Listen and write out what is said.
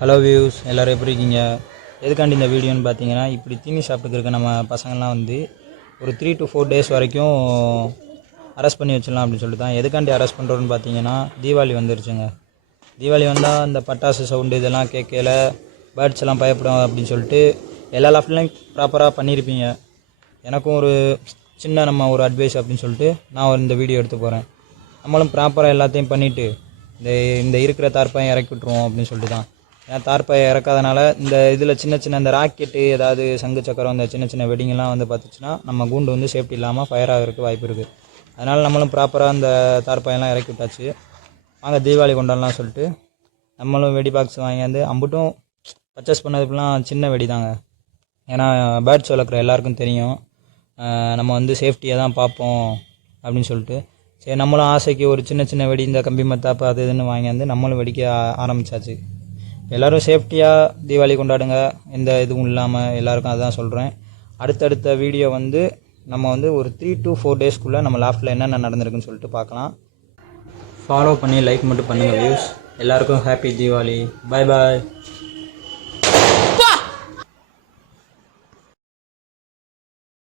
Hello views எல்லோரும் எப்படி இருக்கீங்க? எதுக்காண்டி இந்த வீடியோன்னு பார்த்தீங்கன்னா, இப்படி தீனி சாப்பிட்டுக்கு இருக்க நம்ம பசங்கள்லாம் வந்து ஒரு 3 to 4 டேஸ் வரைக்கும் அரெஸ்ட் பண்ணி வச்சிடலாம் அப்படின்னு சொல்லிட்டு தான். எதுக்காண்டி அரெஸ்ட் பண்ணுறோன்னு பார்த்தீங்கன்னா, தீபாவளி வந்துருச்சுங்க. தீபாவளி வந்தால் அந்த பட்டாசு சவுண்டு இதெல்லாம் கேட்கல, பேர்ட்ஸ் எல்லாம் பயப்படும் அப்படின்னு சொல்லிட்டு எல்லா லாஃப்ட்லையும் ப்ராப்பராக பண்ணியிருப்பீங்க. எனக்கும் ஒரு சின்ன ஒரு அட்வைஸ் அப்படின்னு சொல்லிட்டு நான் இந்த வீடியோ எடுத்து போகிறேன். நம்மளும் ப்ராப்பராக எல்லாத்தையும் பண்ணிவிட்டு இந்த இருக்கிற தார்ப்பாயம் இறக்கி விட்ருவோம் அப்படின்னு சொல்லிட்டு தான். ஏன்னா தார்ப்பாயை இறக்காதனால இந்த இதில் சின்ன சின்ன இந்த ராக்கெட்டு ஏதாவது சங்கு சக்கரம் இந்த சின்ன சின்ன வெடிங்கெல்லாம் வந்து பார்த்துச்சுன்னா நம்ம கூண்டு வந்து சேஃப்டி இல்லாமல் ஃபயர் ஆகிறதுக்கு வாய்ப்பு இருக்குது. அதனால் நம்மளும் ப்ராப்பராக இந்த தார்ப்பாயெல்லாம் இறக்கி விட்டாச்சு. வாங்க தீபாவளி கொண்டாடலாம் சொல்லிட்டு நம்மளும் வெடி பாக்ஸ் வாங்கியாந்து அம்புட்டும் பர்ச்சேஸ் பண்ணதுக்கெலாம் சின்ன வெடி தாங்க. ஏன்னா பேர்ட்ஸ் வளர்க்குற எல்லாருக்கும் தெரியும், நம்ம வந்து சேஃப்டியாக தான் பார்ப்போம் அப்படின்னு சொல்லிட்டு. சரி, நம்மளும் ஆசைக்கு ஒரு சின்ன சின்ன வெடி இந்த கம்பி மத்தாப்பு அது இதுன்னு வாங்கியாந்து நம்மளும் வெடிக்க ஆரம்பித்தாச்சு. எல்லோரும் சேஃப்டியாக தீபாவளி கொண்டாடுங்க, எந்த இதுவும் இல்லாமல் எல்லாருக்கும் அதுதான் சொல்கிறேன். அடுத்தடுத்த வீடியோ வந்து நம்ம வந்து ஒரு 3 to 4 டேஸ்க்குள்ளே நம்ம லாஃப்டில் என்னென்ன நடந்திருக்குன்னு சொல்லிட்டு பார்க்கலாம். ஃபாலோ பண்ணி லைக் மட்டும் பண்ணுங்கள் வியூஸ். எல்லாருக்கும் ஹாப்பி தீபாவளி. பாய் பாய்.